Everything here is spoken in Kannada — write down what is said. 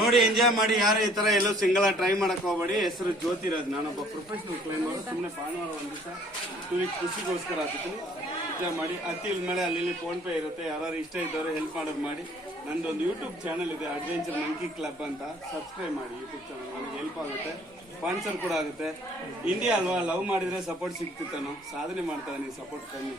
ನೋಡಿ ಎಂಜಾಯ್ ಮಾಡಿ. ಯಾರು ಈ ತರ ಎಲ್ಲೋ ಸಿಂಗಲ್ ಟ್ರೈ ಮಾಡಕ್ ಹೋಗ್ಬೇಡಿ. ಹೆಸರು ಜ್ಯೋತಿರಾಜ್, ನಾನೊಬ್ಬ ಪ್ರೊಫೆಷನಲ್ ಕ್ಲೈಮರ್. ಸುಮ್ಮನೆ ಭಾನುವಾರ ಒಂದ್ ದಿವಸ 2 ವೀಕ್ ಖುಷಿಗೋಸ್ಕರ ಆಗ್ತೀನಿ. ಎಂಜಾಯ್ ಮಾಡಿ. ಹತ್ತಿ ಮೇಲೆ ಅಲ್ಲಿ ಫೋನ್ ಪೇ ಇರುತ್ತೆ. ಯಾರು ಇಷ್ಟ ಇದ್ದವರು ಹೆಲ್ಪ್ ಮಾಡೋದು ಮಾಡಿ. ನಂದೊಂದು ಯೂಟ್ಯೂಬ್ ಚಾನಲ್ ಇದೆ, ಅಡ್ವೆಂಚರ್ ಮಂಕಿ ಕ್ಲಬ್ ಅಂತ. ಸಬ್ಸ್ಕ್ರೈಬ್ ಮಾಡಿ ಯೂಟ್ಯೂಬ್ ಚಾನಲ್. ನನಗೆ ಹೆಲ್ಪ್ ಆಗುತ್ತೆ, ಸ್ಪಾನ್ಸರ್ ಕೂಡ ಆಗುತ್ತೆ. ಇಂಡಿಯಾ ಅಲ್ವಾ, ಲವ್ ಮಾಡಿದ್ರೆ ಸಪೋರ್ಟ್ ಸಿಗ್ತಿತ್ತಾನೋ. ಸಾಧನೆ ಮಾಡ್ತಾ ನೀವು ಸಪೋರ್ಟ್ ಕಮ್ಮಿ.